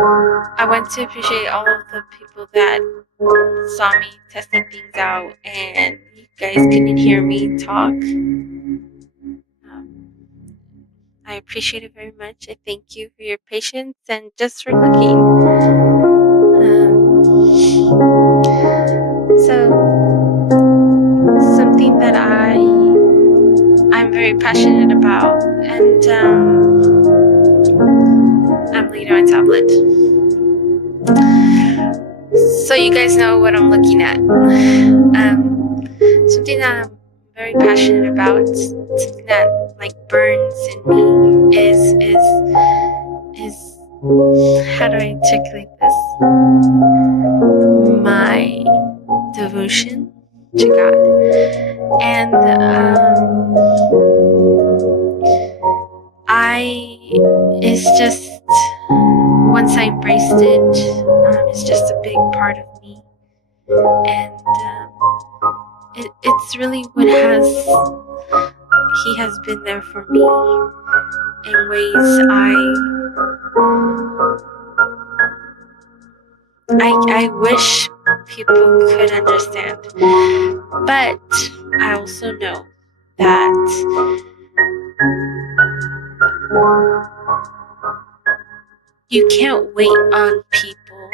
I want to appreciate all of the people that saw me testing things out and you guys couldn't hear me talk. I appreciate it very much. I thank you for your patience and just for looking. So something that I'm very passionate about, and I'm looking at my tablet. So you guys know what I'm looking at. Something that I'm very passionate about, something that like burns in me is how do I articulate this? My devotion to God. And it's just, once I embraced it, it's just a big part of me. And it's really what He has been there for me in ways I wish people could understand. But I also know that you can't wait on people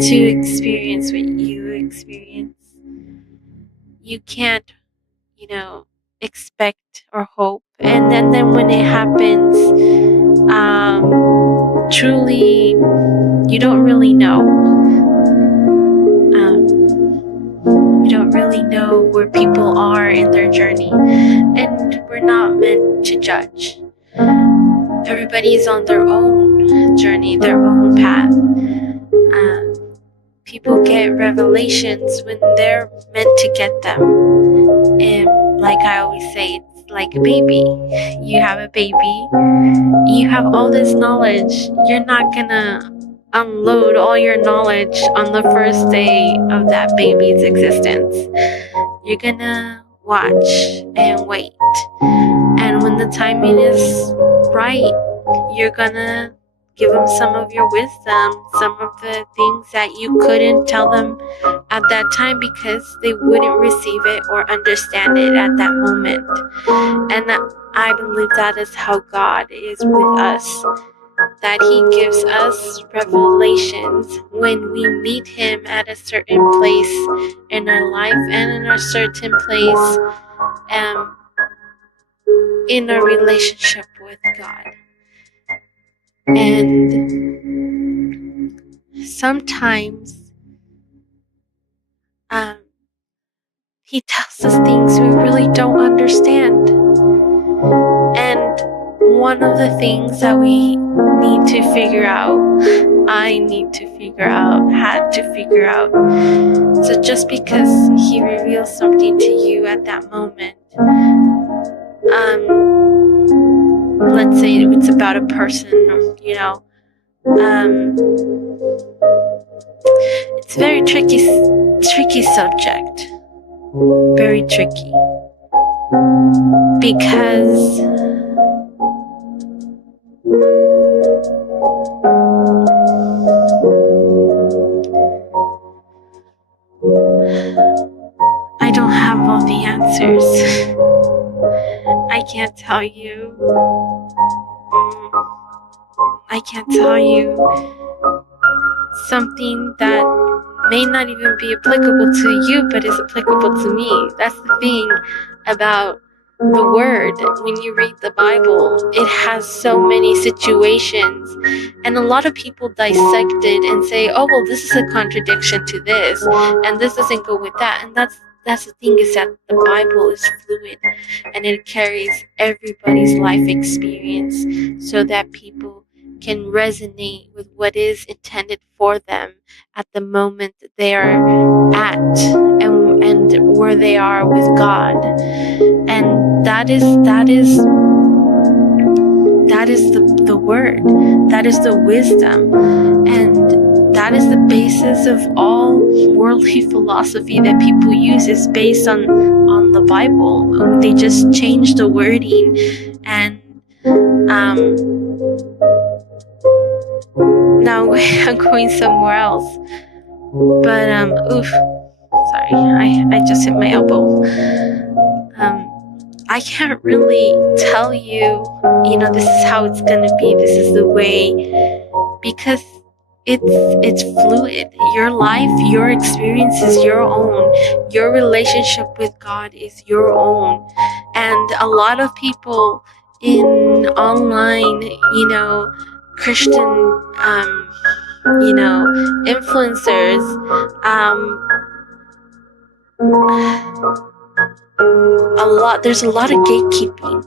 to experience what you experience. You can't, expect or hope. And then when it happens, truly, you don't really know. You don't really know where people are in their journey. And we're not meant to judge. Everybody's on their own journey, their own path. People get revelations when they're meant to get them. And like I always say, it's like a baby. You have a baby, you have all this knowledge. You're not gonna unload all your knowledge on the first day of that baby's existence. You're gonna watch and wait. And when the timing is right, you're gonna give them some of your wisdom, some of the things that you couldn't tell them at that time because they wouldn't receive it or understand it at that moment. And I believe that is how God is with us, that He gives us revelations when we meet Him at a certain place in our life and in a certain place in our relationship with God. And sometimes He tells us things we really don't understand. And one of the things that we need to figure out, I need to figure out, had to figure out. So just because He reveals something to you at that moment, let's say it's about a person, it's a very tricky subject. Very tricky. Because I don't have all the answers. I can't tell you. I can't tell you something that may not even be applicable to you, but is applicable to me. That's the thing about the Word. When you read the Bible, it has so many situations, and a lot of people dissect it and say, oh, well, this is a contradiction to this, and this doesn't go with that. And that's the thing, is that the Bible is fluid, and it carries everybody's life experience so that people can resonate with what is intended for them at the moment that they are at and where they are with God. And that is the Word. That is the wisdom. And that is the basis of all worldly philosophy that people use, is based on the Bible. They just change the wording and Now I'm going somewhere else. But sorry, I just hit my elbow. I can't really tell you, this is how it's gonna be, this is the way, because it's fluid. Your life, your experience is your own. Your relationship with God is your own. And a lot of people in online, Christian, influencers, there's a lot of gatekeeping.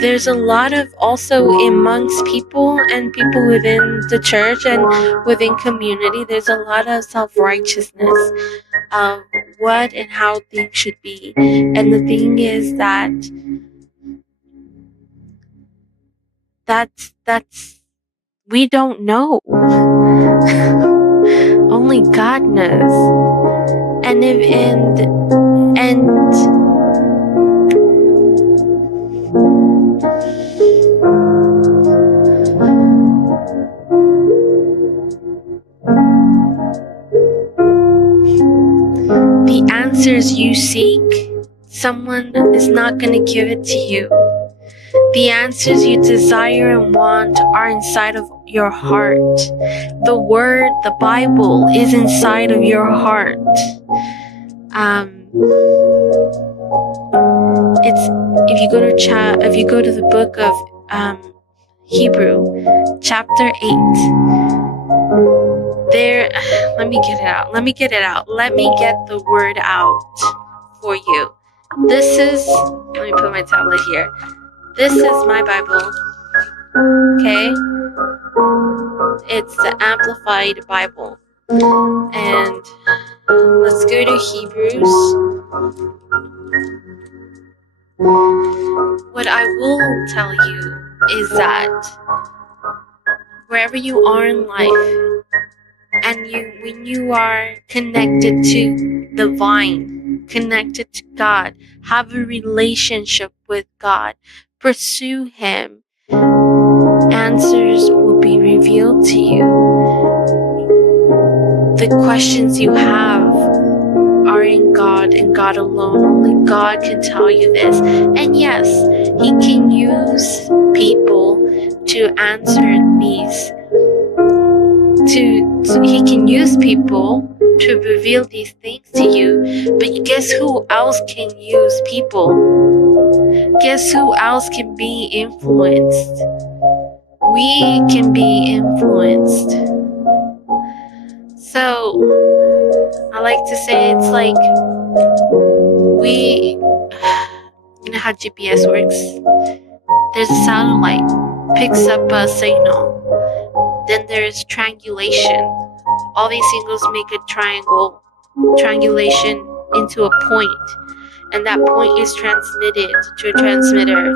There's a lot of also amongst people and people within the church and within community, there's a lot of self-righteousness of what and how things should be. And the thing is that's we don't know. Only God knows. And the answers you seek, someone is not going to give it to you. The answers you desire and want are inside of your heart. The Word, the Bible, is inside of your heart. If you go to the book of Hebrew, chapter 8. There, let me get it out. Let me get the word out for you. Let me put my tablet here. This is my Bible, okay? It's the Amplified Bible. And let's go to Hebrews. What I will tell you is that wherever you are in life, and when you are connected to the vine, connected to God, have a relationship with God, pursue Him, answers will be revealed to you. The questions you have are in God and God alone. Only God can tell you this. And yes, He can use people to answer these. He can use people to reveal these things to you. But guess who else can use people? Guess who else can be influenced? We can be influenced. So, I like to say it's like you know how GPS works? There's a satellite, picks up a signal. Then there's triangulation. All these singles make a triangulation into a point. And that point is transmitted to a transmitter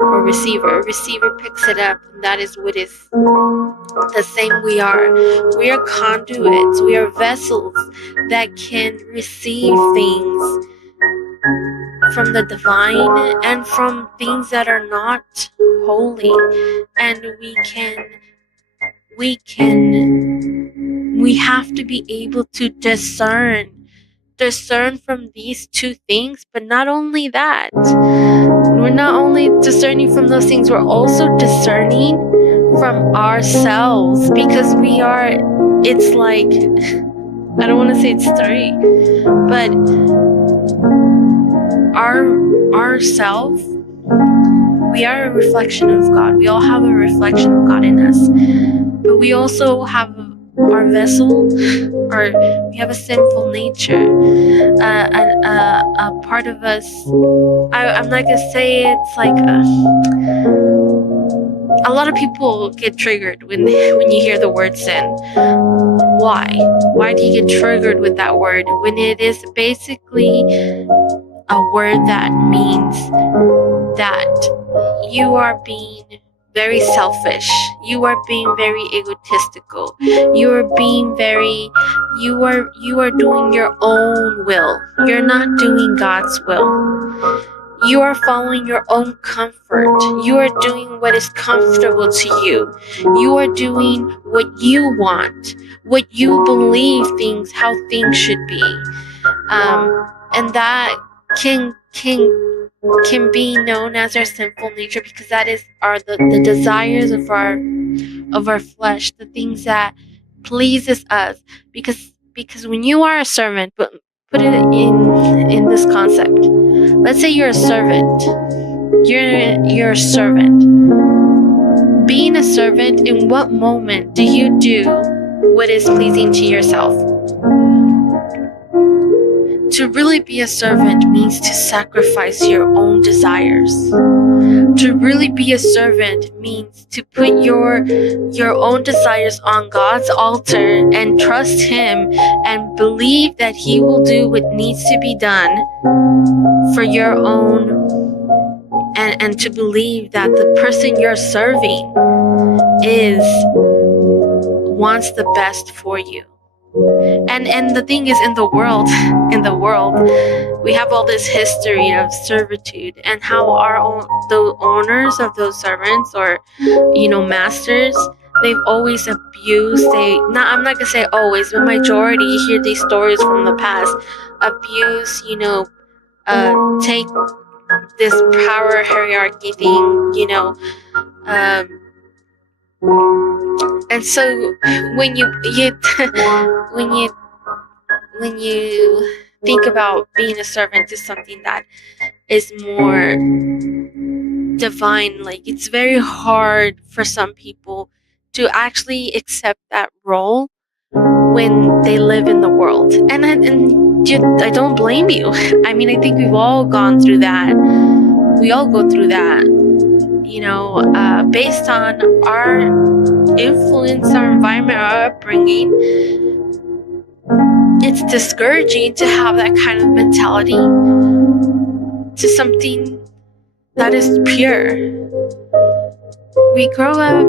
or receiver. A receiver picks it up, and that is what is the same we are. We are conduits. We are vessels that can receive things from the divine and from things that are not holy. And we have to be able to discern from these two things. But not only that, we're not only discerning from those things, we're also discerning from ourselves, because it's like, I don't want to say it's three, but ourself, we are a reflection of God. We all have a reflection of God in us. But we also have our vessel, or we have a sinful nature, a part of us. I'm not gonna say it's like a lot of people get triggered when you hear the word sin. Why? Why do you get triggered with that word when it is basically a word that means that you are being very selfish, you are being very egotistical, you are doing your own will. You're not doing God's will. You are following your own comfort. You are doing what is comfortable to you. You are doing what you want, what you believe how things should be. And that can be known as our sinful nature, because that are the desires of our flesh, the things that pleases us. Because when you are a servant, but put it in this concept. Let's say you're a servant. You're a servant. Being a servant, in what moment do you do what is pleasing to yourself? To really be a servant means to sacrifice your own desires. To really be a servant means to put your own desires on God's altar and trust Him and believe that He will do what needs to be done for your own, and to believe that the person you're serving wants the best for you. And the thing is, in the world, we have all this history of servitude, and how the owners of those servants, or masters, they've always abused. I'm not gonna say always, but majority, you hear these stories from the past, abuse. Take this power hierarchy thing. And so when you when you think about being a servant is something that is more divine, like it's very hard for some people to actually accept that role when they live in the world. And I don't blame you. I mean, I think we've all gone through that. We all go through that, based on our influence, our environment, our upbringing. It's discouraging to have that kind of mentality to something that is pure. We grow up,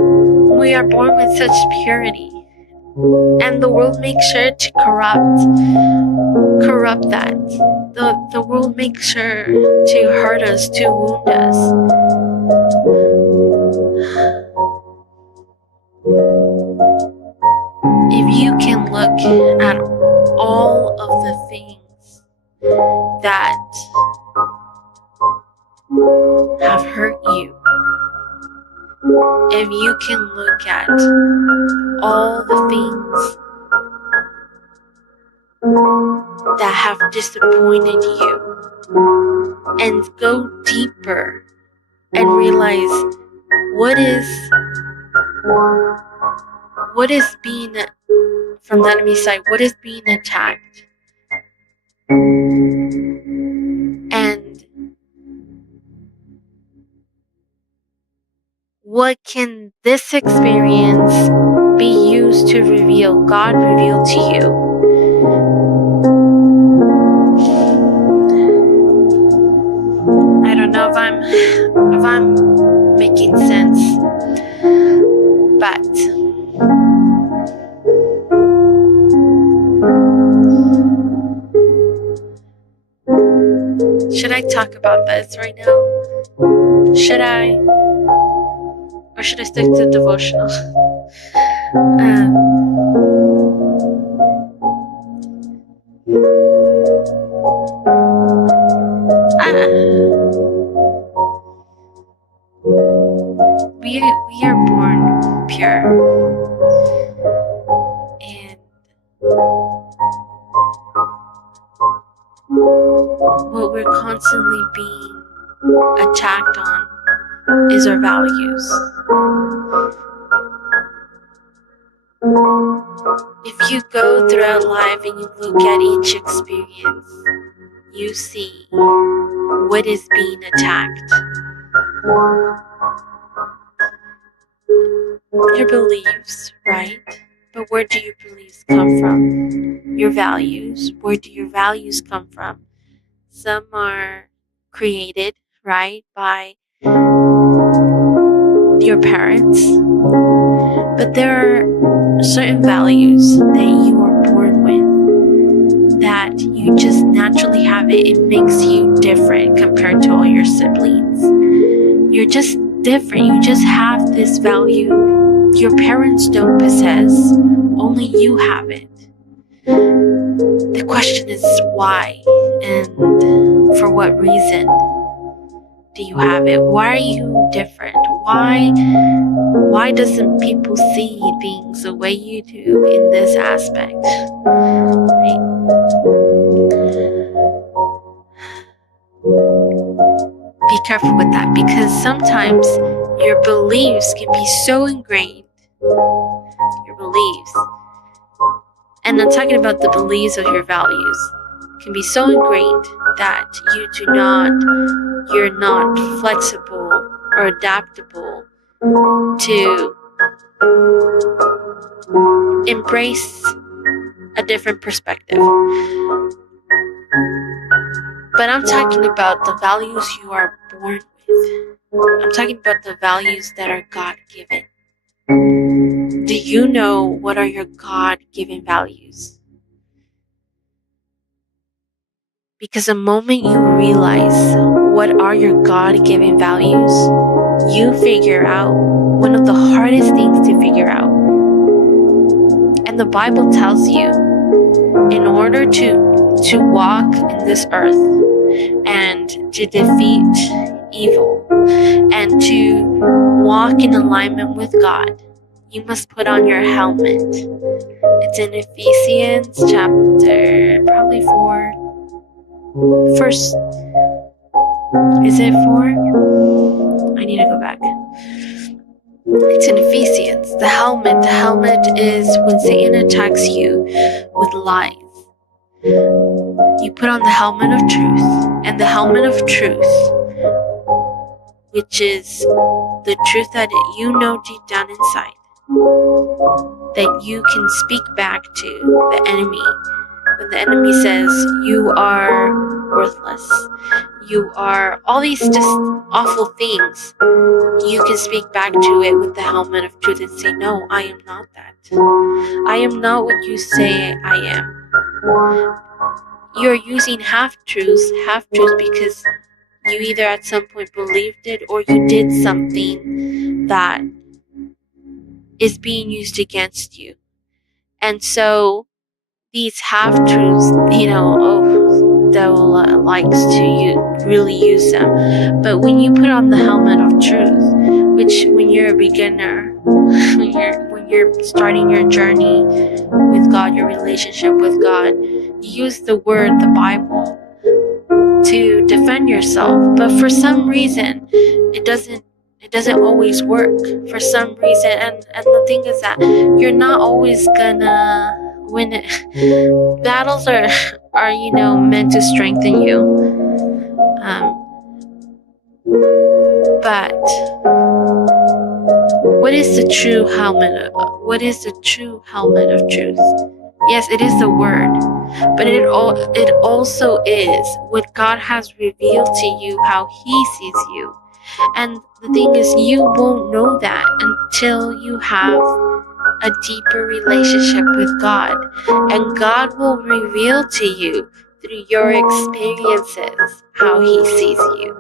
we are born with such purity, and the world makes sure to corrupt that. The world makes sure to hurt us, to wound us. If you can look at all of the things that have hurt you, if you can look at all the things that have disappointed you, and go deeper and realize what is being, from the enemy side, what is being attacked, and what can this experience be used to God reveal to you. I don't know if I'm making sense, but should I talk about this right now? Should I? Or should I stick to devotional? We are born pure, and what we're constantly being attacked on is our values. If you go throughout life and you look at each experience, you see what is being attacked. Your beliefs, right? But where do your beliefs come from? Your values. Where do your values come from? Some are created, right, by your parents. But there are certain values that you are born with, that you You just naturally have it. It makes you different compared to all your siblings. You're just different. You just have this value your parents don't possess. Only you have it. The question is why and for what reason do you have it? Why are you different? Why doesn't people see things the way you do in this aspect? Right? Be careful with that, because sometimes your beliefs can be so ingrained. Your beliefs, and I'm talking about the beliefs of your values, can be so ingrained that you're not flexible or adaptable to embrace a different perspective. But I'm talking about the values you are born with. I'm talking about the values that are God-given. Do you know what are your God-given values? Because the moment you realize what are your God-given values, you figure out one of the hardest things to figure out. And the Bible tells you, in order to walk in this earth and to defeat evil and to walk in alignment with God, you must put on your helmet. It's in Ephesians chapter probably 4. First, is it 4? I need to go back. It's in Ephesians. The helmet is when Satan attacks you with lies. You put on the helmet of truth, and the helmet of truth, which is the truth that you know deep down inside, that you can speak back to the enemy. When the enemy says you are worthless, you are all these just awful things, you can speak back to it with the helmet of truth and say, no, I am not that. I am not what you say I am. You're using half-truths because you either at some point believed it or you did something that is being used against you. And so these half-truths, devil likes to really use them. But when you put on the helmet of truth, which when you're a beginner, when you're starting your journey with God, your relationship with God, you use the word, the Bible, to defend yourself. But for some reason, it doesn't always work. For some reason, and the thing is that you're not always gonna win it. Battles are meant to strengthen you. But what is the true helmet? What is the true helmet of truth? Yes, it is the word, but it also is what God has revealed to you, how He sees you. And the thing is, you won't know that until you have a deeper relationship with God, and God will reveal to you through your experiences how He sees you.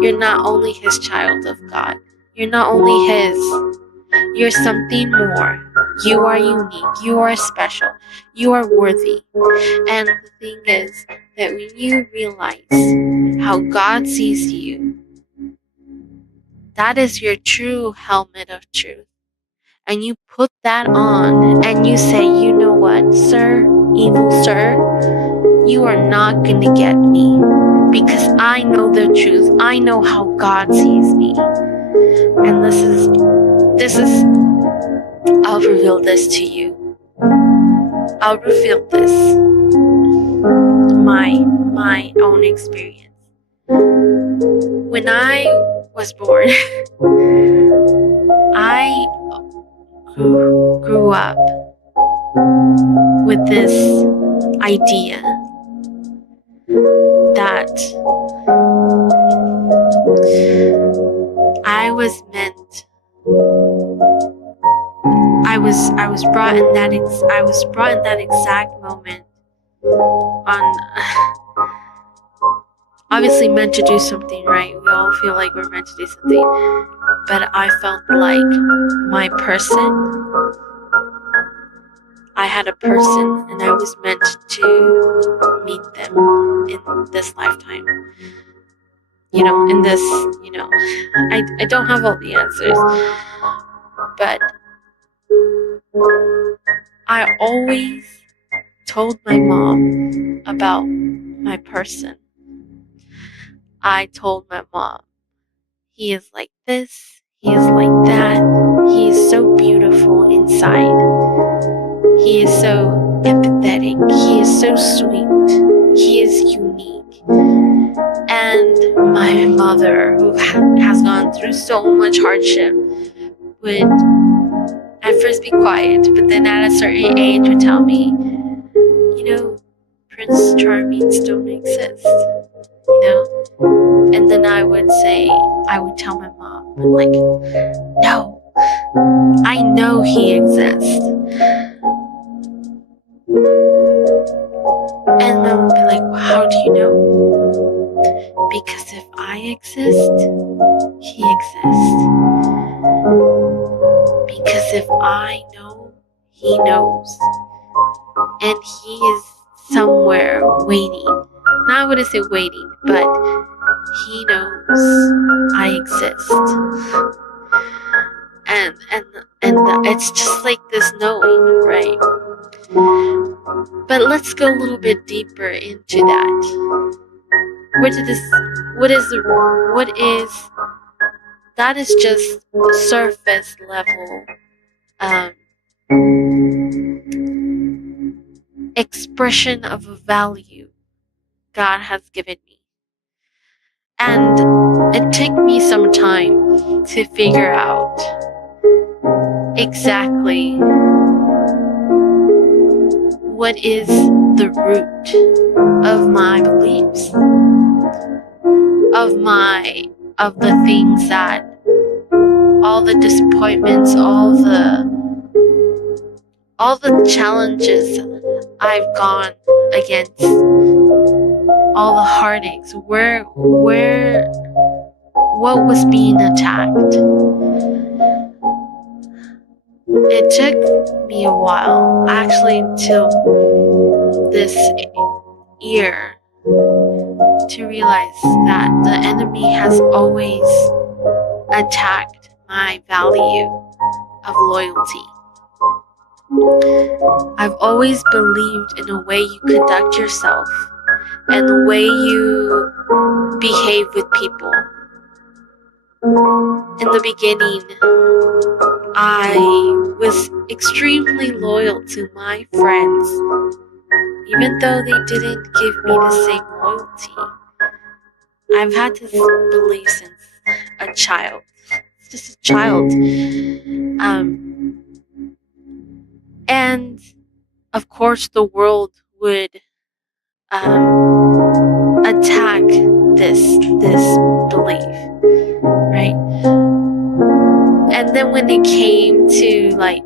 You're not only His child of God. You're not only His. You're something more. You are unique. You are special. You are worthy. And the thing is that when you realize how God sees you, that is your true helmet of truth. And you put that on and you say, you know what, sir, evil sir, you are not going to get me, because I know the truth. I know how God sees me. And this is I'll reveal this to you. I'll reveal this, my own experience. When I was born, I grew up with this idea that I was meant. I was brought in that exact moment obviously meant to do something, right? We all feel like we're meant to do something. But I felt like my person, I had a person and I was meant to meet them in this lifetime. In this, I don't have all the answers, but I always told my mom about my person. I told my mom, he is like this, he is like that, he is so beautiful inside, he is so empathetic, he is so sweet, he is unique. And my mother, who has gone through so much hardship, would at first be quiet, but then at a certain age would tell me, Prince Charmings don't exist, And then I would tell my mom, I'm like, no, I know he exists. And mom would be like, well, how do you know? Because if I exist, he exists. Because if I know, he knows. And he is somewhere waiting. Now I wouldn't say waiting, but he knows I exist. And it's just like this knowing, right? But let's go a little bit deeper into that. That is just surface level expression of a value God has given me. And it took me some time to figure out exactly what is the root of my beliefs, of the things that, all the disappointments, all the challenges I've gone against, all the heartaches, what was being attacked. It took me a while, actually until this year, to realize that the enemy has always attacked my value of loyalty. I've always believed in the way you conduct yourself and the way you behave with people. In the beginning, I was extremely loyal to my friends, even though they didn't give me the same loyalty. I've had this belief since a child. It's just a child. And of course the world would attack this belief, right? And then when it came to like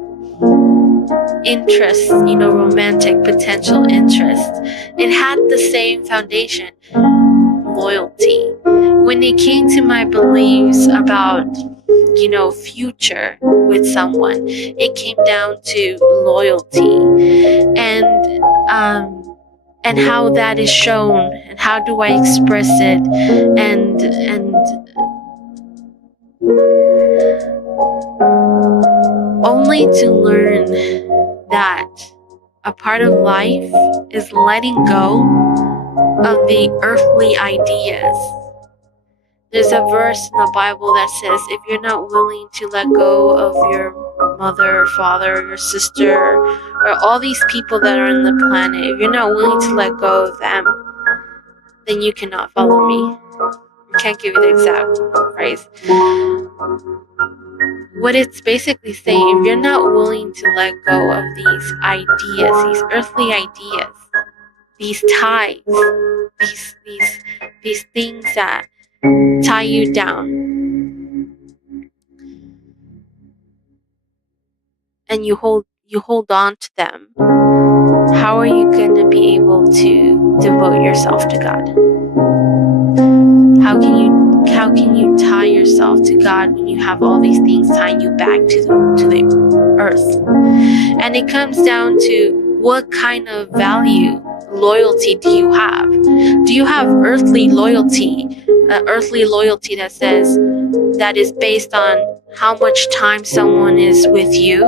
interest, romantic potential interest, it had the same foundation, loyalty. When it came to my beliefs about future with someone, it came down to loyalty and how that is shown and how do I express it, and only to learn that a part of life is letting go of the earthly ideas. There's a verse in the Bible that says, if you're not willing to let go of your mother or father or your sister or all these people that are on the planet, if you're not willing to let go of them, then you cannot follow me. I can't give you the exact phrase. What it's basically saying, if you're not willing to let go of these ideas, these earthly ideas, these ties, these things that tie you down, and you hold on to them, how are you going to be able to devote yourself to God? How can you tie yourself to God when you have all these things tying you back to the earth? And it comes down to what kind of loyalty do you have? Do you have earthly loyalty that is based on how much time someone is with you?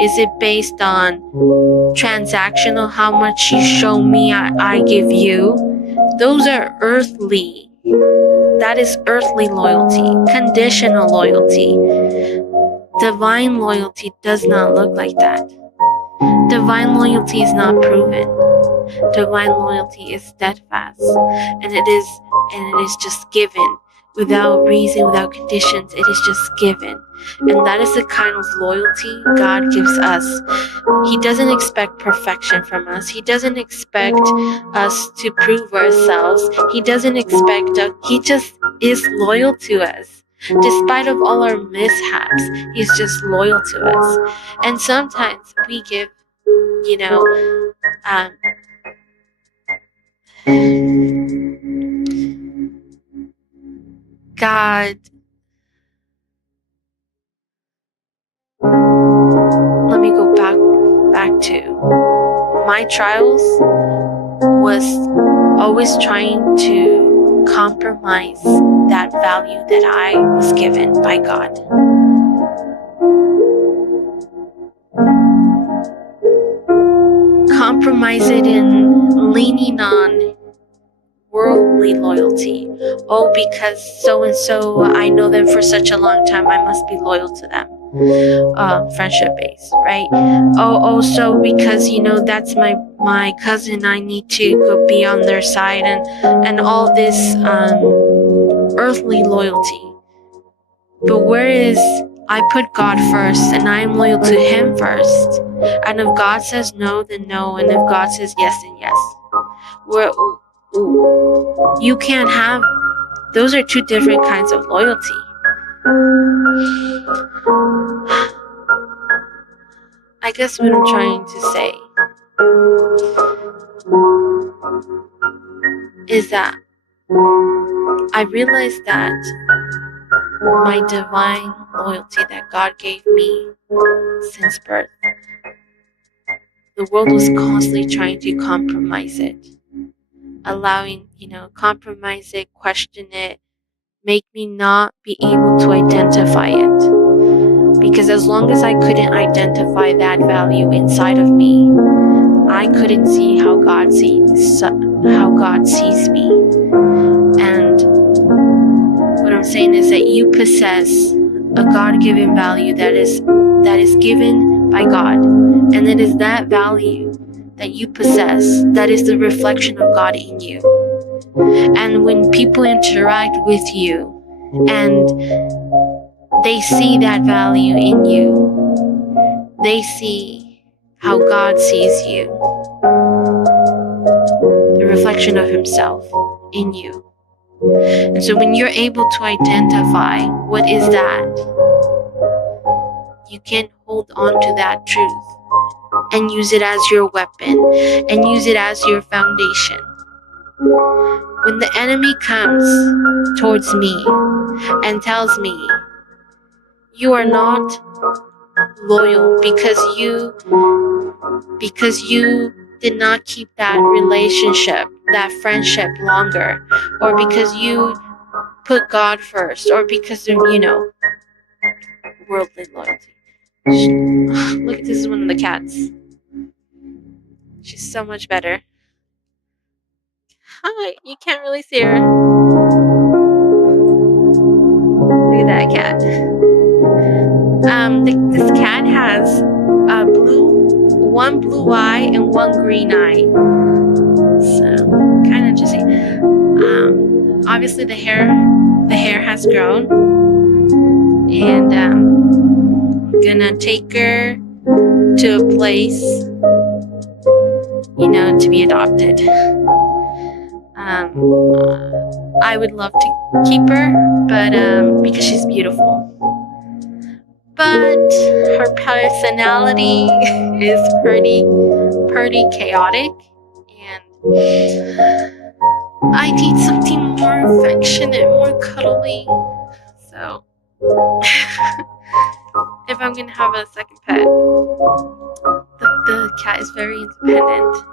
Is it based on transactional, how much you show me, I give you? Those are earthly. That is earthly loyalty, conditional loyalty. Divine loyalty does not look like that. Divine loyalty is not proven. Divine loyalty is steadfast, and it is just given without reason, without conditions. It is just given, and that is the kind of loyalty God gives us. He doesn't expect perfection from us. He doesn't expect us to prove ourselves. He doesn't expect us. He just is loyal to us. Despite of all our mishaps, He's just loyal to us. And sometimes we give, God, let me go back to my trials was always trying to compromise that value that I was given by God. Compromise it in leaning on worldly loyalty. Oh, because so and so, I know them for such a long time, I must be loyal to them. Friendship based, right? Oh, so because that's my cousin, I need to go be on their side, and all this earthly loyalty. But whereas I put God first and I am loyal to Him first, and if God says no, then no, and if God says yes, then yes. You can't have, those are two different kinds of loyalty. I guess what I'm trying to say is that I realized that my divine loyalty that God gave me since birth, the world was constantly trying to compromise it, compromise it, question it, make me not be able to identify it. Because as long as I couldn't identify that value inside of me, I couldn't see how God sees me. And what I'm saying is that you possess a God-given value that is given by God, and it is that value that you possess that is the reflection of God in you. And when people interact with you and they see that value in you, they see how God sees you, the reflection of Himself in you. And so when you're able to identify what is that, you can hold on to that truth and use it as your weapon and use it as your foundation. When the enemy comes towards me and tells me, you are not loyal because you did not keep that relationship, that friendship longer, or because you put God first, or because of, worldly loyalty. Look, this is one of the cats. She's so much better. Hi, you can't really see her. Look at that cat. This cat has one blue eye and one green eye. So kind of just obviously the hair has grown, and I'm gonna take her to a place, to be adopted. I would love to keep her, but because she's beautiful. But her personality is pretty pretty chaotic, and I need something more affectionate, more cuddly. So if I'm gonna have a second pet, the cat is very independent.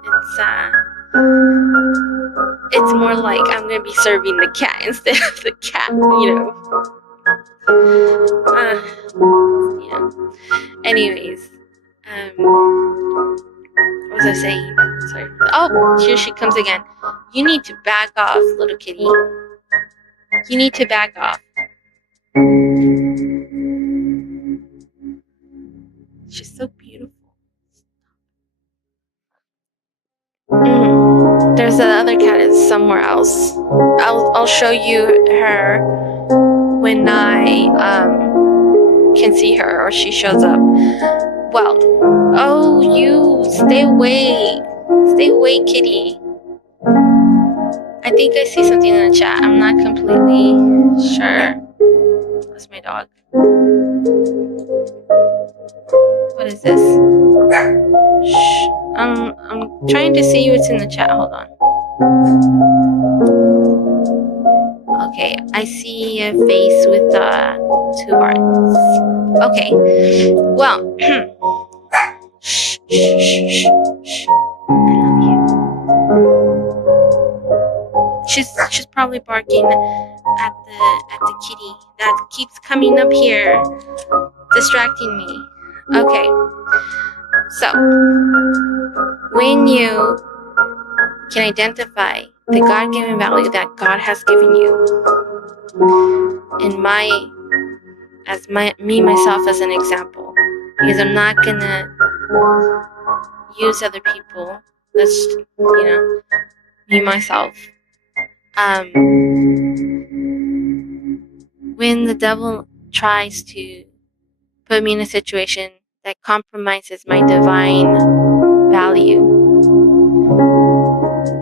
It's more like I'm gonna be serving the cat instead of the cat, Anyways, what was I saying? Sorry. Oh, here she comes again. You need to back off, little kitty. You need to back off. She's so beautiful. There's the other cat is somewhere else. I'll show you her when I can see her or she shows up. Well, oh, you stay away, kitty. I think I see something in the chat. I'm not completely sure. That's my dog. What is this? Shh. I'm trying to see what's in the chat. Hold on. Okay, I see a face with 2 hearts. Okay. Well. Shh. I love you. She's probably barking at the kitty that keeps coming up here, distracting me. Okay. So, when you can identify the God-given value that God has given you, and myself as an example, because I'm not gonna use other people. That's me myself. When the devil tries to put me in a situation that compromises my divine value,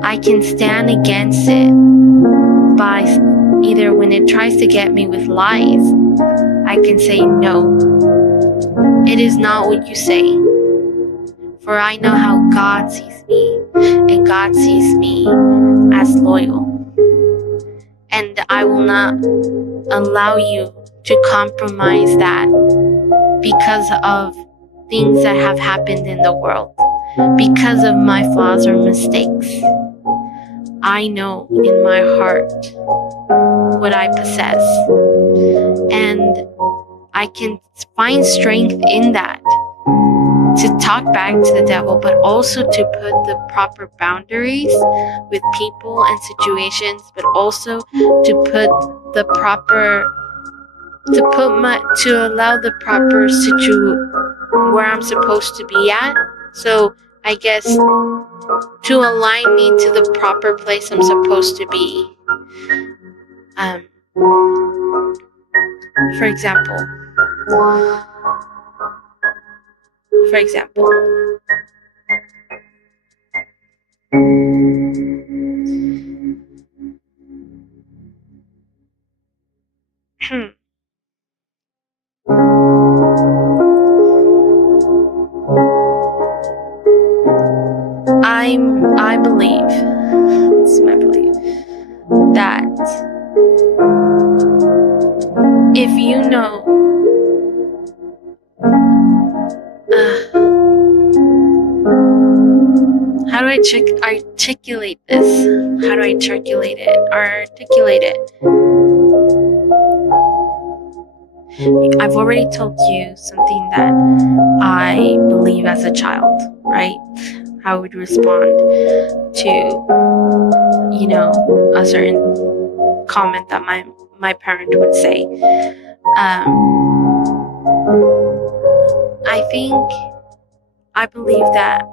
I can stand against it by either when it tries to get me with lies, I can say, no, it is not what you say. For I know how God sees me, and God sees me as loyal. And I will not allow you to compromise that because of things that have happened in the world, because of my flaws or mistakes. I know in my heart what I possess, and I can find strength in that to talk back to the devil, but also to put the proper boundaries with people and situations, but also to allow the proper where I'm supposed to be at. So I guess to align me to the proper place I'm supposed to be. For example, I believe, it's my belief, that if you know how do I articulate this? How do I articulate it? I've already told you something that I believe as a child, right? How I would respond to, a certain comment that my parent would say. I believe that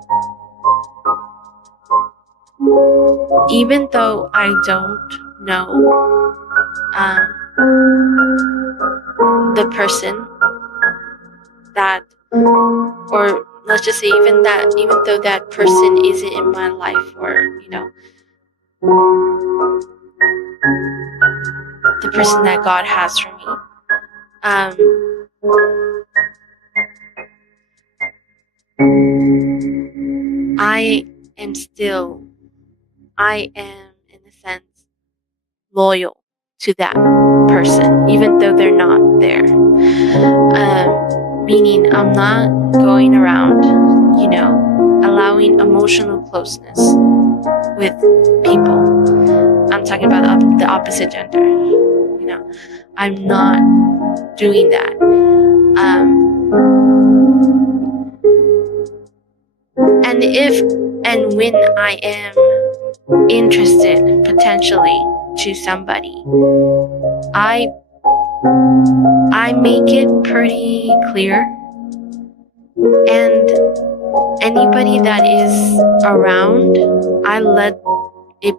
even though I don't know the person that, or let's just say even though that person isn't in my life, or the person that God has for me, I I am, in a sense, loyal to that person, even though they're not there. Meaning I'm not going around, allowing emotional closeness with people. I'm talking about the opposite gender. I'm not doing that. And if and when I am interested potentially to somebody, I make it pretty clear, and anybody that is around, I let it.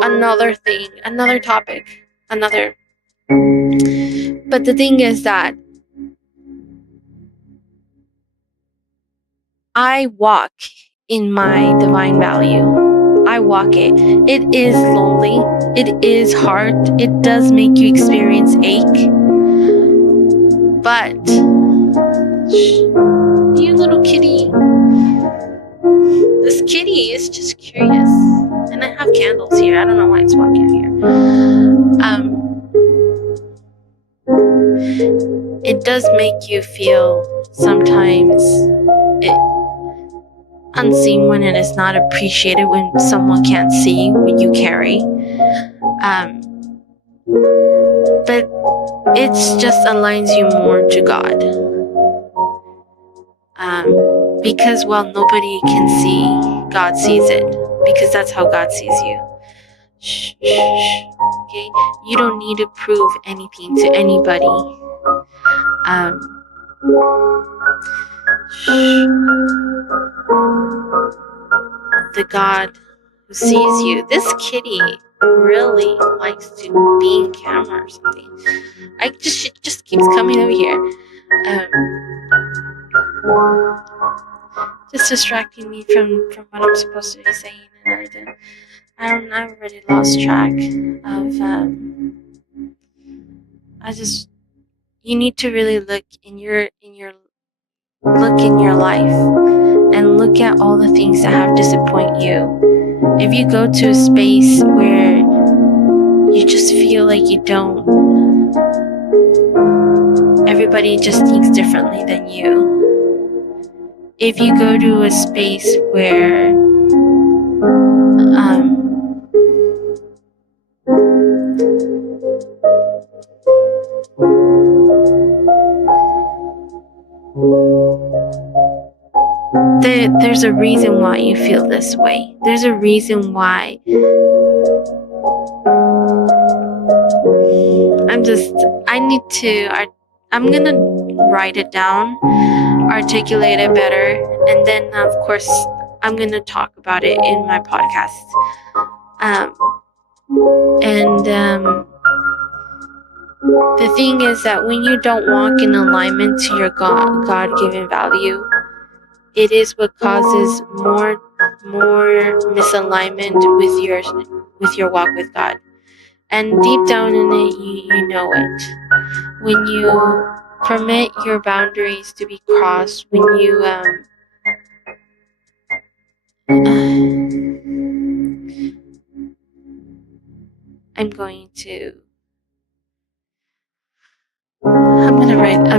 Another thing, another topic, another. But the thing is that I walk in my divine value. I walk it. It is lonely. It is hard. It does make you experience ache. But, you little kitty. This kitty is just curious. And I have candles here. I don't know why it's walking here. It does make you feel sometimes unseen when it is not appreciated, when someone can't see what you carry. But it just aligns you more to God. Because while nobody can see, God sees it. Because that's how God sees you. Shh, shh, shh. Okay? You don't need to prove anything to anybody. The God who sees you. This kitty really likes to be in camera or something. She just keeps coming over here. Just distracting me from what I'm supposed to be saying, and I've already lost track of. You need to really look in your life and look at all the things that have disappointed you. If you go to a space where you just feel like you don't, everybody just thinks differently than you. If you go to a space where there's a reason why you feel this way. There's a reason why. I'm gonna write it down, articulate it better, and then of course I'm gonna talk about it in my podcast. The thing is that when you don't walk in alignment to your God-given value, it is what causes more misalignment with your walk with God. And deep down in it, you know it. When you permit your boundaries to be crossed, when you I'm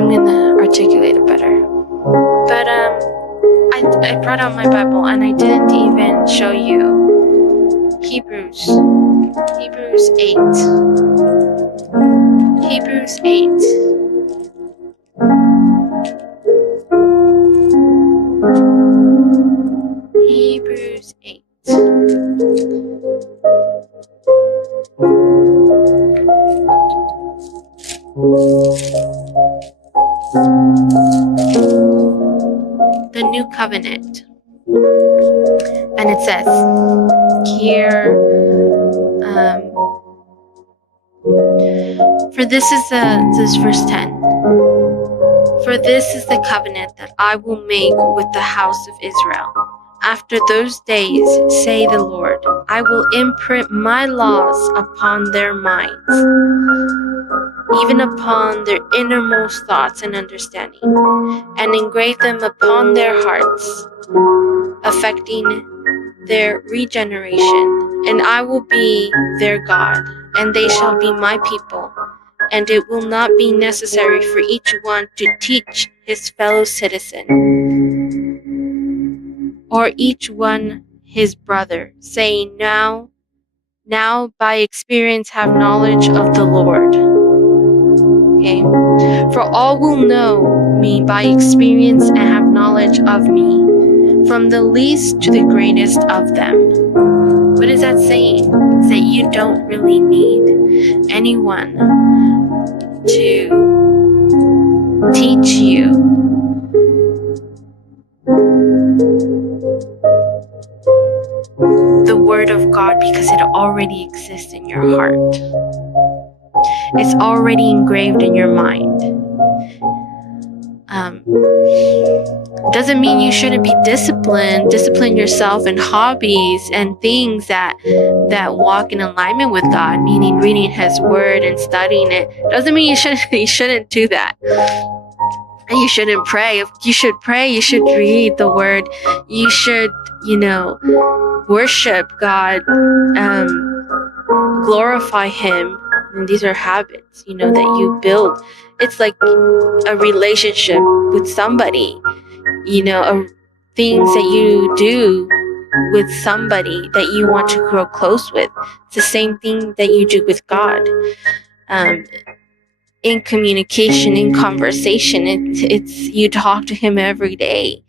gonna articulate it better. But I brought out my Bible and I didn't even show you Hebrews 8. Hebrews 8. Hebrews 8. covenant. And it says here, this verse 10. For this is the covenant that I will make with the house of Israel. After those days, say the Lord, I will imprint my laws upon their minds, even upon their innermost thoughts and understanding, and engrave them upon their hearts, affecting their regeneration. And I will be their God, and they shall be my people. And it will not be necessary for each one to teach his fellow citizen, or each one his brother, saying, Now by experience have knowledge of the Lord. Okay? For all will know me by experience and have knowledge of me, from the least to the greatest of them. What is that saying? It's that you don't really need anyone to teach you. The Word of God, because it already exists in your heart. It's already engraved in your mind. Doesn't mean you shouldn't be disciplined. Discipline yourself in hobbies and things that walk in alignment with God, meaning reading His Word and studying it. Doesn't mean you shouldn't do that. And you shouldn't pray. You should pray. You should read the Word. You should, worship God, glorify Him. And these are habits, that you build. It's like a relationship with somebody, things that you do with somebody that you want to grow close with. It's the same thing that you do with God. In communication, in conversation, it's you talk to Him every day,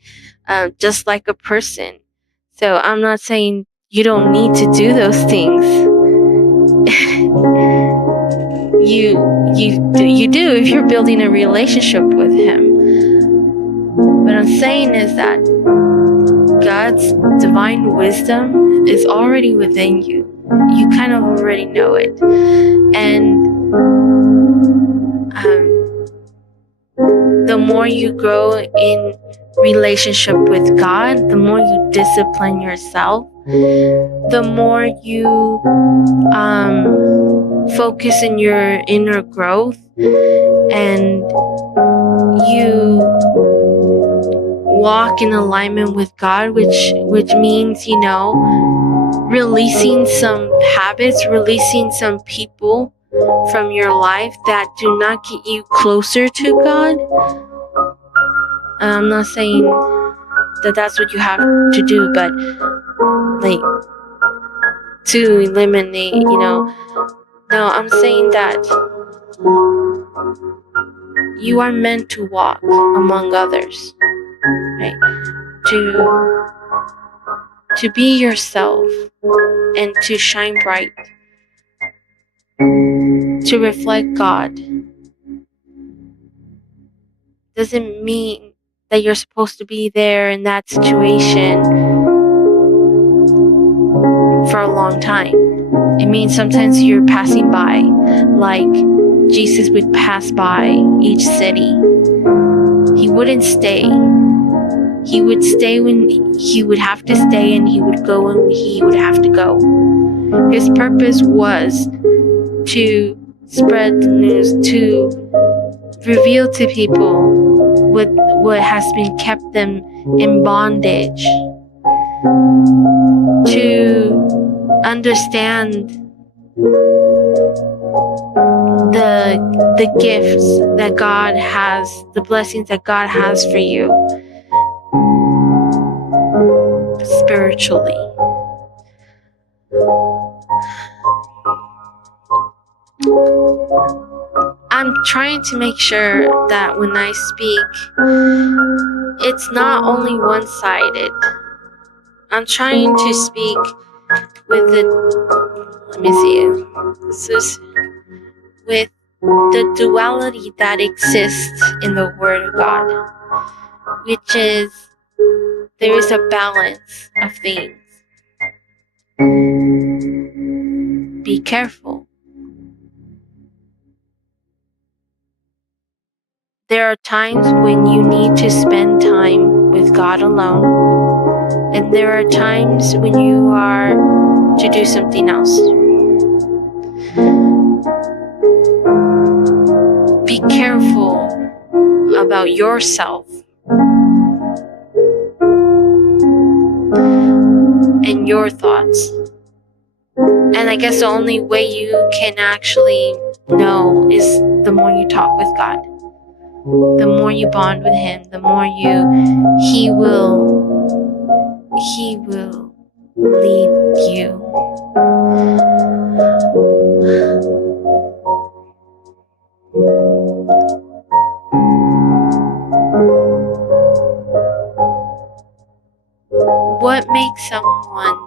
just like a person. So I'm not saying you don't need to do those things. You do if you're building a relationship with Him. What I'm saying is that God's divine wisdom is already within you. You kind of already know it. And the more you grow in relationship with God, the more you discipline yourself, the more you focus in your inner growth, and you walk in alignment with God, which means, releasing some habits, releasing some people from your life that do not get you closer to God. I'm not saying that that's what you have to do, but to eliminate, no, I'm saying that you are meant to walk among others, right? To be yourself and to shine bright, to reflect God. Doesn't mean that you're supposed to be there in that situation for a long time. It means sometimes you're passing by, like Jesus would pass by each city. He wouldn't stay. He would stay when he would have to stay, and he would go when he would have to go. His purpose was to spread the news, to reveal to people what has been kept them in bondage, to understand the gifts that God has, the blessings that God has for you spiritually. I'm trying to make sure that when I speak, it's not only one-sided. I'm trying to speak with with the duality that exists in the Word of God, which is there is a balance of things. Be careful. There are times when you need to spend time with God alone, and there are times when you are to do something else. Be careful about yourself and your thoughts. And I guess the only way you can actually know is the more you talk with God. The more you bond with Him, the more He will lead you. What makes someone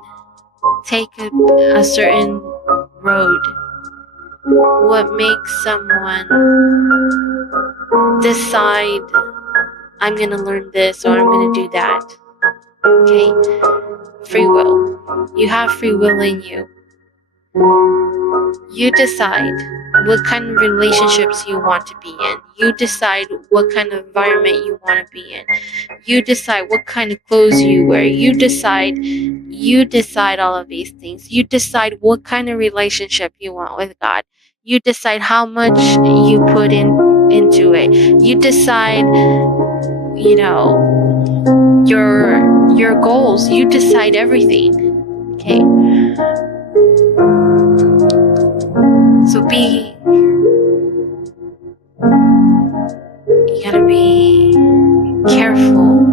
take a certain road? What makes someone decide, I'm going to learn this or I'm going to do that? Okay, free will. You have free will in you. You decide what kind of relationships you want to be in. You decide what kind of environment you want to be in. You decide what kind of clothes you wear. You decide all of these things. You decide what kind of relationship you want with God. You decide how much you put into it. You decide, your goals. You decide everything. Okay. So you gotta be careful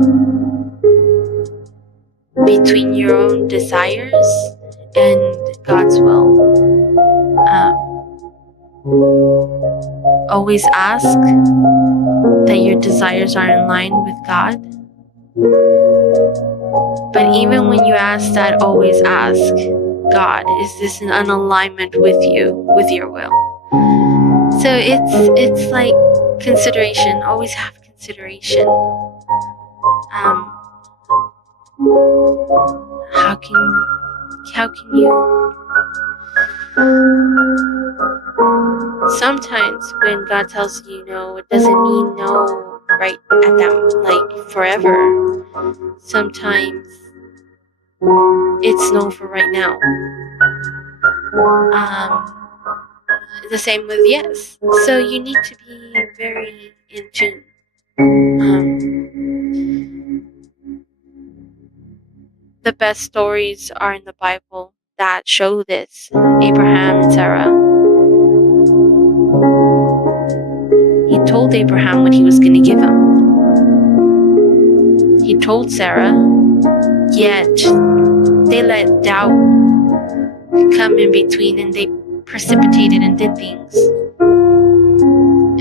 between your own desires and God's will. Always ask that your desires are in line with God. But even when you ask that, always ask God, is this in alignment with you, with your will? So it's like consideration. Always have consideration. How can you? Sometimes when God tells you no, it doesn't mean no right at that, like forever. Sometimes it's no for right now. The same with yes. So you need to be very in tune. The best stories are in the Bible that show this. Abraham and Sarah. He told Abraham what he was going to give him. He told Sarah, yet they let doubt come in between and they precipitated and did things.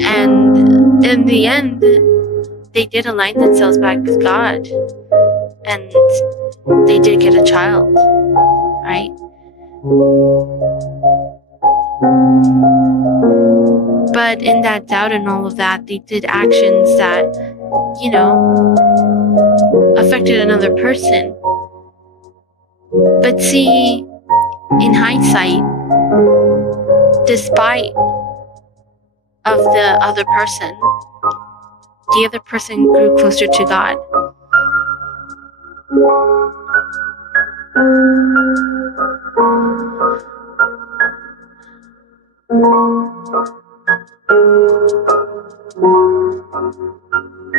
And in the end, they did align themselves back with God. And they did get a child, right? But in that doubt and all of that, they did actions that, affected another person. But see, in hindsight, despite of the other person grew closer to God.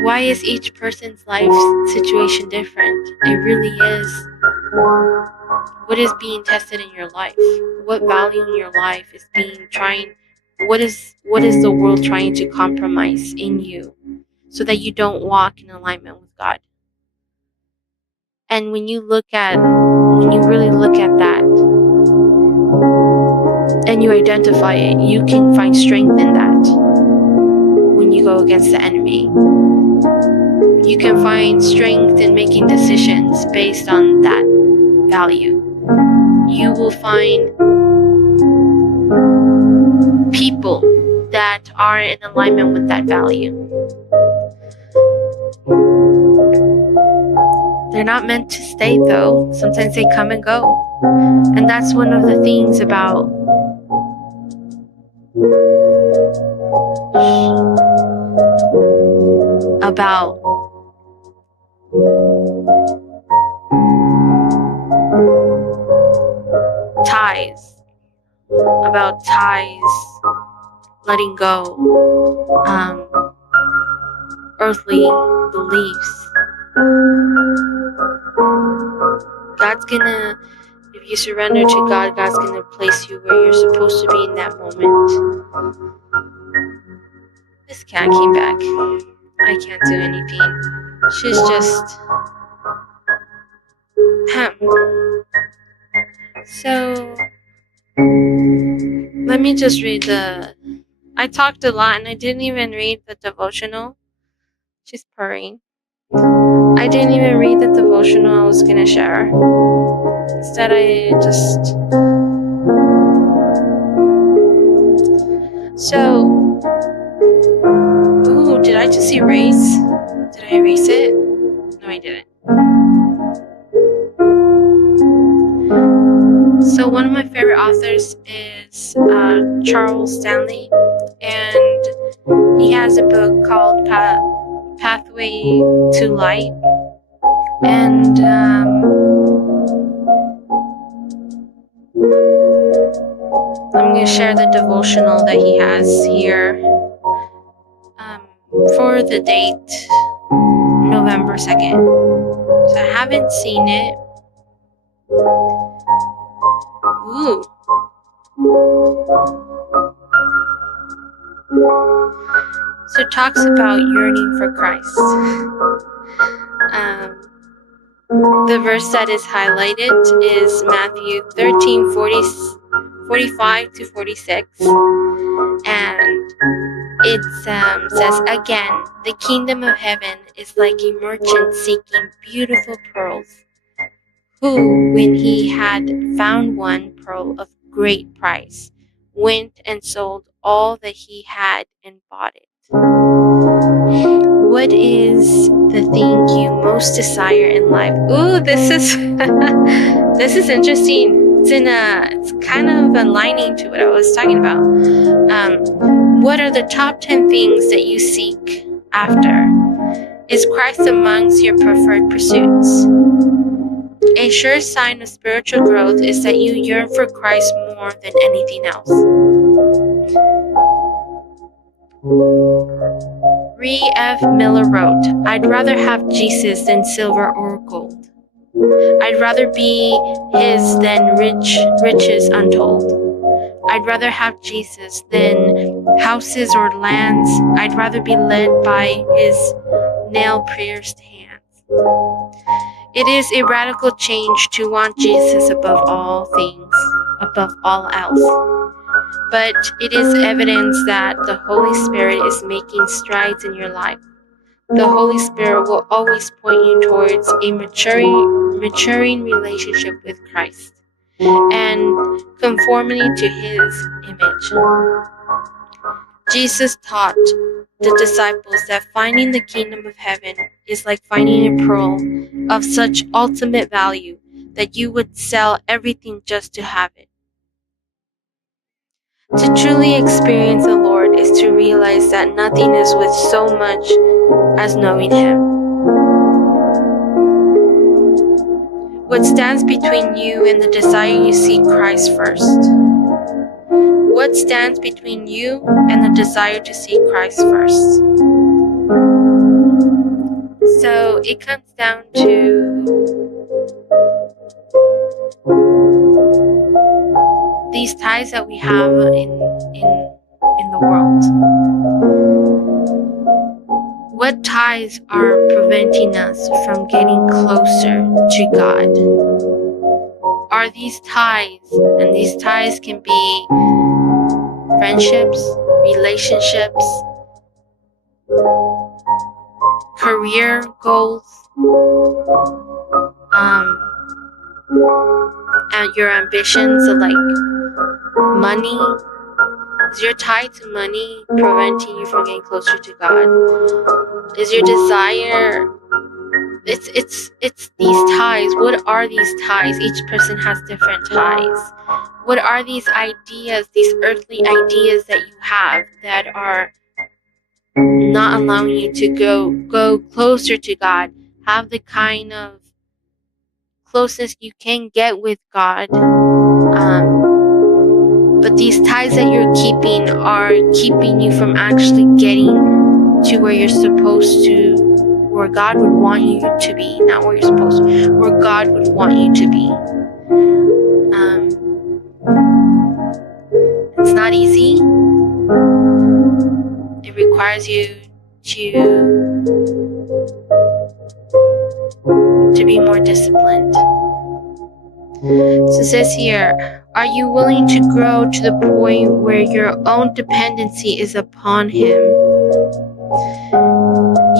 Why is each person's life situation different? It really is. What is being tested in your life? What value in your life is what is the world trying to compromise in you so that you don't walk in alignment with God? And when you really look at that and you identify it, you can find strength in that when you go against the enemy. You can find strength in making decisions based on that value. You will find people that are in alignment with that value. They're not meant to stay though. Sometimes they come and go. And that's one of the things about ties, letting go, earthly beliefs. If you surrender to God, God's gonna place you where you're supposed to be in that moment. This cat came back. I can't do anything. She's just... So, let me just read I talked a lot and I didn't even read the devotional. She's purring. I didn't even read the devotional I was gonna share. Instead, Ooh, did I just erase? Did I erase it? No, I didn't. So one of my favorite authors is Charles Stanley, and he has a book called Pathway to Light, and I'm going to share the devotional that he has here for the date November 2nd. So I haven't seen it. Ooh. So it talks about yearning for Christ. The verse that is highlighted is Matthew 13:45 to 46. And it says, "Again, the kingdom of heaven is like a merchant seeking beautiful pearls, who, when he had found one pearl of great price, went and sold all that he had and bought it." What is the thing you most desire in life? Ooh, this is this is interesting. It's kind of aligning to what I was talking about. What are the top 10 things that you seek after? Is Christ amongst your preferred pursuits? A sure sign of spiritual growth is that you yearn for Christ more than anything else. F. Miller wrote, "I'd rather have Jesus than silver or gold. I'd rather be his than riches untold. I'd rather have Jesus than houses or lands. I'd rather be led by his nail-pierced hands." It is a radical change to want Jesus above all things, above all else. But it is evidence that the Holy Spirit is making strides in your life. The Holy Spirit will always point you towards a maturing relationship with Christ and conformity to his image. Jesus taught the disciples that finding the kingdom of heaven is like finding a pearl of such ultimate value that you would sell everything just to have it. To truly experience the Lord is to realize that nothing is worth so much as knowing him. What stands between you and the desire you seek Christ first? What stands between you and the desire to seek Christ first? So it comes down to these ties that we have in the world. What ties are preventing us from getting closer to God? Are these ties, and these ties can be friendships, relationships, career goals, and your ambitions, like money. Is your tie to money preventing you from getting closer to God? Is your desire it's these ties. What are these ties? Each person has different ties. What are these ideas, these earthly ideas that you have that are not allowing you to go closer to God? Have the kind of closeness you can get with God. But these ties that you're keeping are keeping you from actually getting to where you're supposed to, where God would want you to be, not where you're supposed to, where God would want you to be. It's not easy. It requires you to be more disciplined. So it says here, are you willing to grow to the point where your own dependency is upon Him?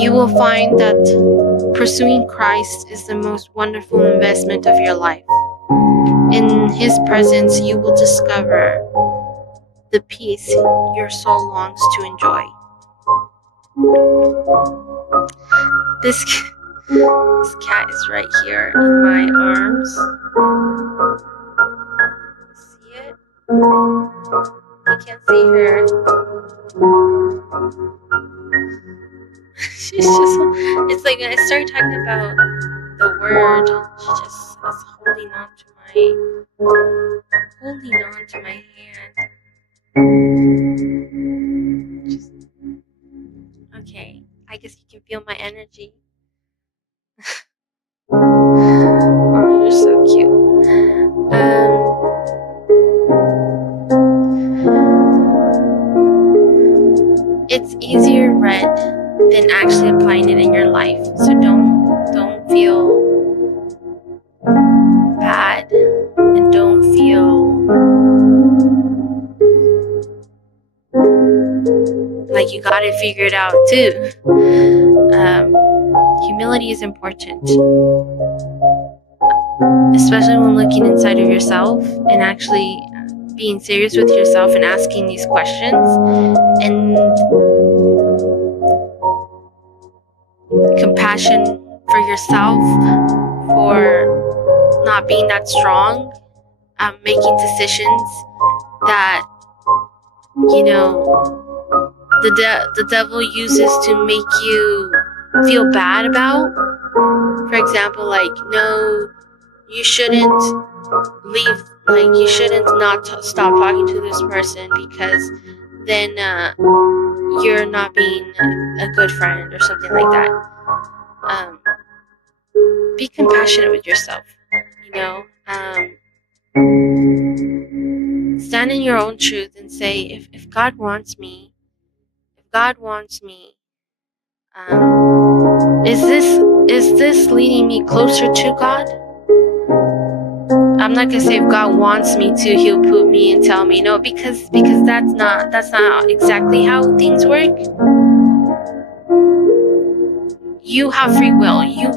You will find that pursuing Christ is the most wonderful investment of your life. In His presence, you will discover the peace your soul longs to enjoy. This cat is right here in my arms. See it? You can't see her. She's just, it's like when I start talking about the word, she just is holding on to my hand. Okay, I guess you can feel my energy. Oh, you're so cute. It's easier read than actually applying it in your life. So don't feel bad and don't feel like you got it figured out too. Humility is important, especially when looking inside of yourself and actually being serious with yourself and asking these questions, and compassion for yourself for not being that strong, making decisions that the devil uses to make you feel bad about. For example, like, no, you shouldn't leave, like, you shouldn't not stop talking to this person because then you're not being a good friend or something like that. Be compassionate with yourself, stand in your own truth and say, if God wants me, is this leading me closer to God? I'm not gonna say if God wants me to, He'll put me and tell me no, because that's not exactly how things work. You have free will. You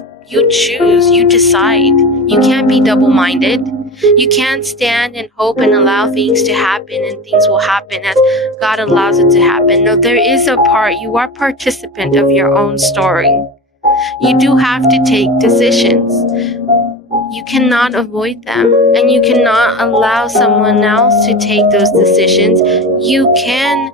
choose. You decide. You can't be double-minded. You can't stand and hope and allow things to happen and things will happen as God allows it to happen. No, there is a part. You are participant of your own story. You do have to take decisions. You cannot avoid them, and you cannot allow someone else to take those decisions. You can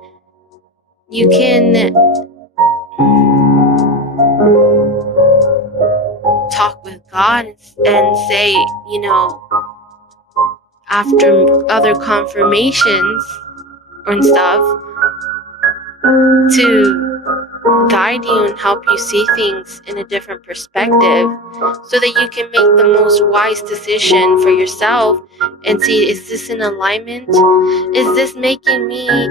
talk with God and say, after other confirmations and stuff, to guide you and help you see things in a different perspective so that you can make the most wise decision for yourself and see, is this in alignment? Is this making me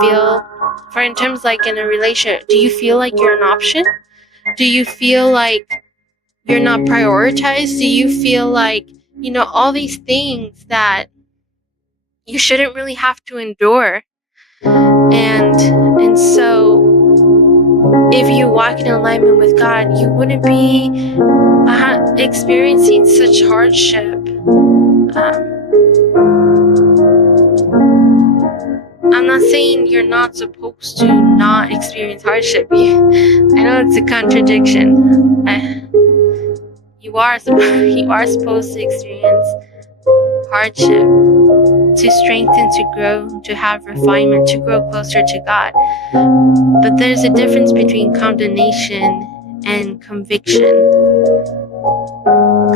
feel, for in terms like in a relationship, do you feel like you're an option? Do you feel like you're not prioritized? Do you feel like, all these things that you shouldn't really have to endure? And so if you walk in alignment with God, you wouldn't be experiencing such hardship. I'm not saying you're not supposed supposed to not experience hardship. I know it's a contradiction. You are supposed to experience hardship to strengthen, to grow, to have refinement, to grow closer to God. But there's a difference between condemnation and conviction.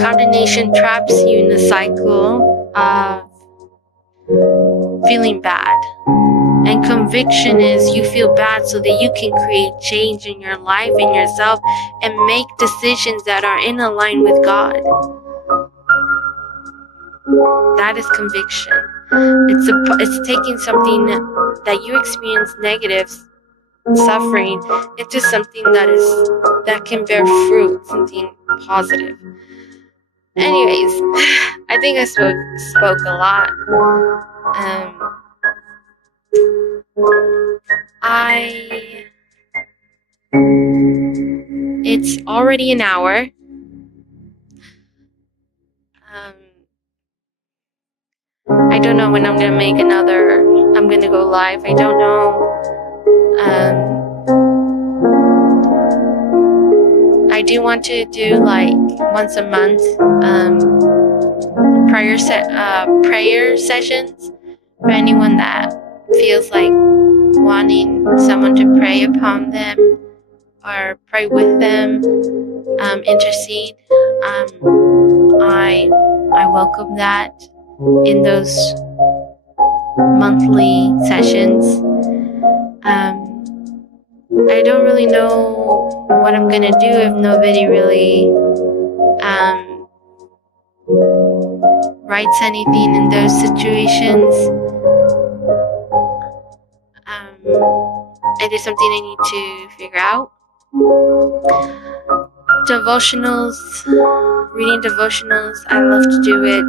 Condemnation traps you in a cycle of feeling bad. And conviction is you feel bad so that you can create change in your life, in yourself, and make decisions that are in line with God. That is conviction. It's taking something that you experience negative suffering into something that can bear fruit, something positive. Anyways, I think I spoke a lot. It's already an hour. I don't know when I'm gonna go live. I don't know. I do want to do like once a month prayer sessions for anyone that feels like wanting someone to pray upon them or pray with them, intercede. I welcome that in those monthly sessions. I don't really know what I'm gonna do if nobody really writes anything in those situations. It is something I need to figure out. Reading devotionals, I love to do it.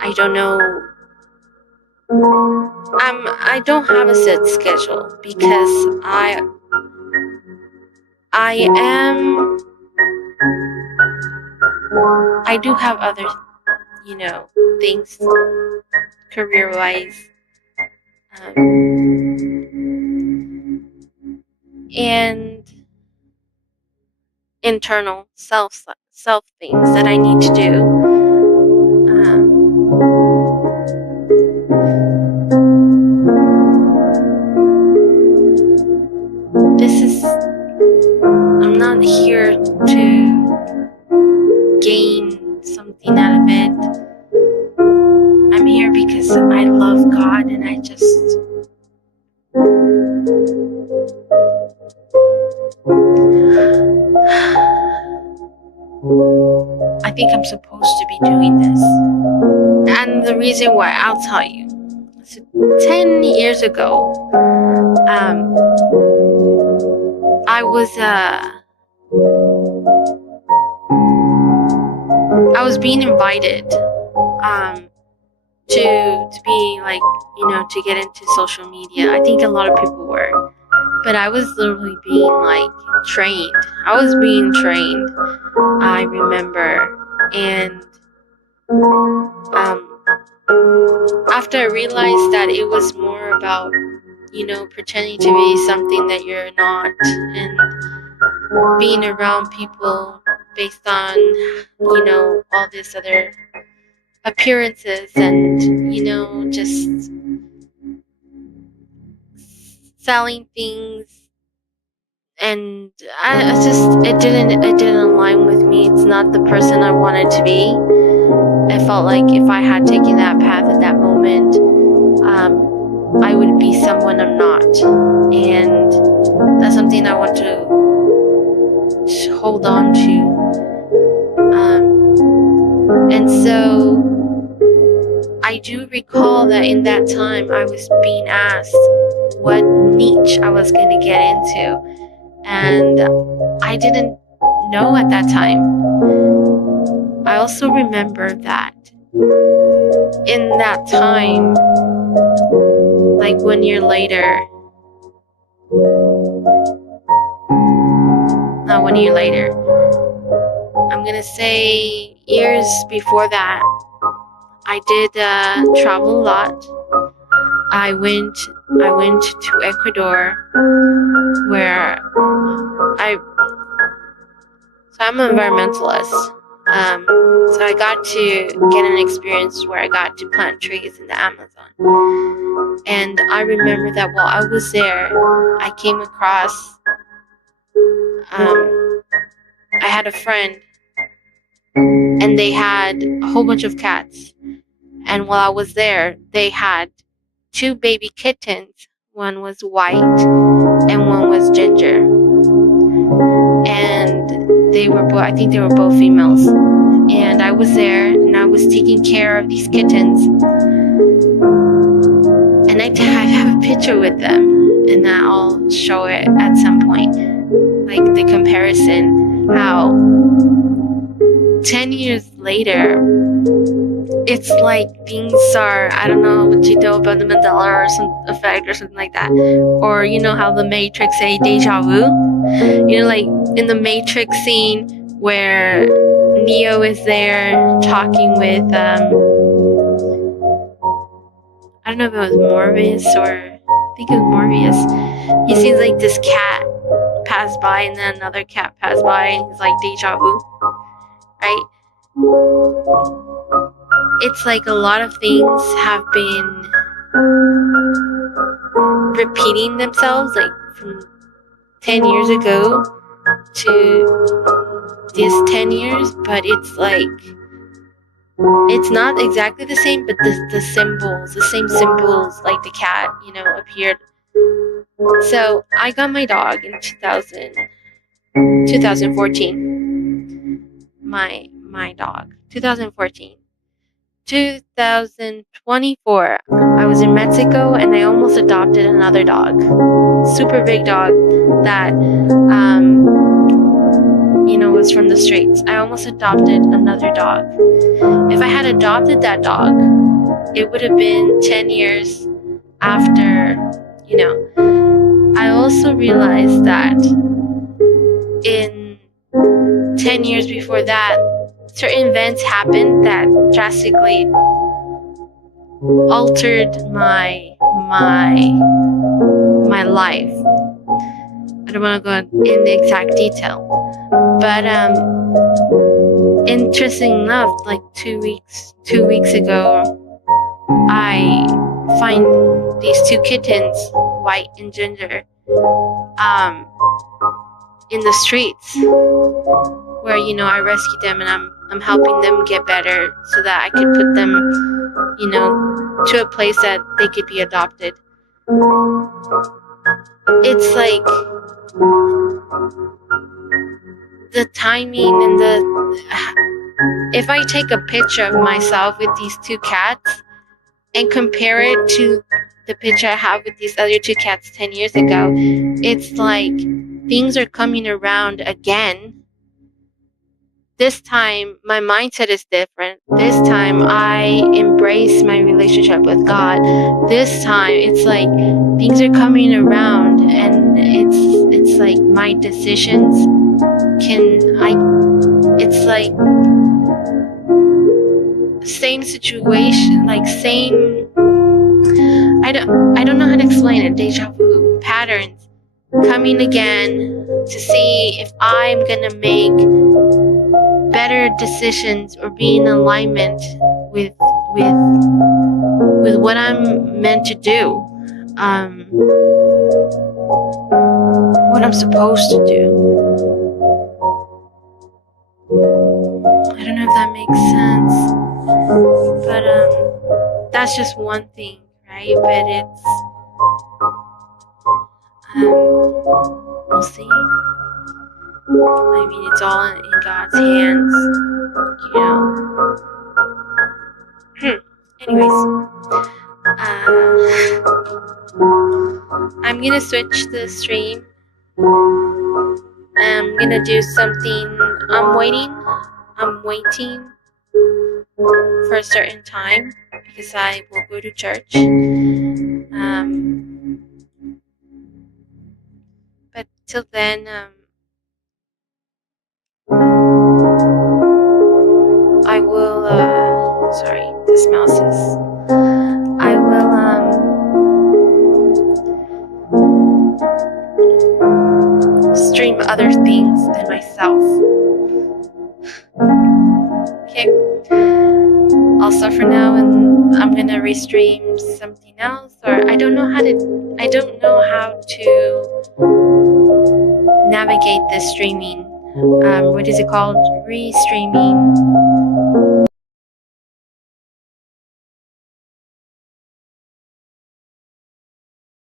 I don't know. I don't have a set schedule because I do have other, things career-wise, and internal self things that I need to do. I'm not here to gain something out of it. I'm here because I love God, and I think I'm supposed to be doing this. And the reason why, I'll tell you. So 10 years ago, I was being invited to be like, to get into social media. I think a lot of people were, but I was literally being like trained. I was being trained, I remember. And after I realized that it was more about, pretending to be something that you're not, and being around people based on, all these other appearances, and, just selling things, and it didn't align with me. It's not the person I wanted to be. I felt like if I had taken that path at that moment, I would be someone I'm not, and that's something I want to hold on to. And so I do recall that in that time I was being asked what niche I was going to get into, and I didn't know at that time. I also remember that in that time, like 1 year later, not 1 year later, I'm gonna say years before that, I did travel a lot. I went I went to Ecuador, where I'm an environmentalist. So I got to get an experience where I got to plant trees in the Amazon. And I remember that while I was there, I came across, I had a friend, and they had a whole bunch of cats. And while I was there, they had 2 baby kittens. One was white and one was ginger. And I think they were both females. And I was there, and I was taking care of these kittens. And I have a picture with them, and I'll show it at some point. Like the comparison, how 10 years later, it's like things are, I don't know what you know about the Mandela or some effect or something like that. Or you know how the Matrix say deja vu? You know, like in the Matrix scene where Neo is there talking with, I don't know if it was Morpheus or, I think it was Morpheus. He sees like this cat pass by, and then another cat pass by, and he's like deja vu, right? It's like a lot of things have been repeating themselves, like from 10 years ago to this 10 years, but it's like, it's not exactly the same, but the same symbols, like the cat, appeared. So I got my dog in 2014. My dog. 2014. 2024, I was in Mexico, and I almost adopted another dog. Super big dog that, was from the streets. I almost adopted another dog. If I had adopted that dog, it would have been 10 years after, I also realized that in 10 years before that, certain events happened that drastically altered my life. I don't want to go in the exact detail, but interesting enough, like 2 weeks ago, I find these 2 kittens, white and ginger, in the streets, where I rescued them, and I'm helping them get better so that I could put them, to a place that they could be adopted. It's like the timing and if I take a picture of myself with these 2 cats and compare it to the picture I have with these other 2 cats 10 years ago, it's like things are coming around again. This time, my mindset is different. This time, I embrace my relationship with God. This time, it's like things are coming around, and it's like my decisions it's like same situation, like same, I don't know how to explain it, deja vu, patterns coming again to see if I'm gonna make better decisions or be in alignment with what I'm meant to do, what I'm supposed to do. I don't know if that makes sense, but that's just one thing, right? But it's we'll see. I mean, it's all in God's hands, Anyways, I'm gonna switch the stream. I'm gonna do something. I'm waiting for a certain time because I will go to church. But till then, I will, sorry, this mouse is, I will, stream other things than myself. Okay. Also for now, and I'm gonna restream something else, or I don't know how to navigate this streaming. What is it called? Restreaming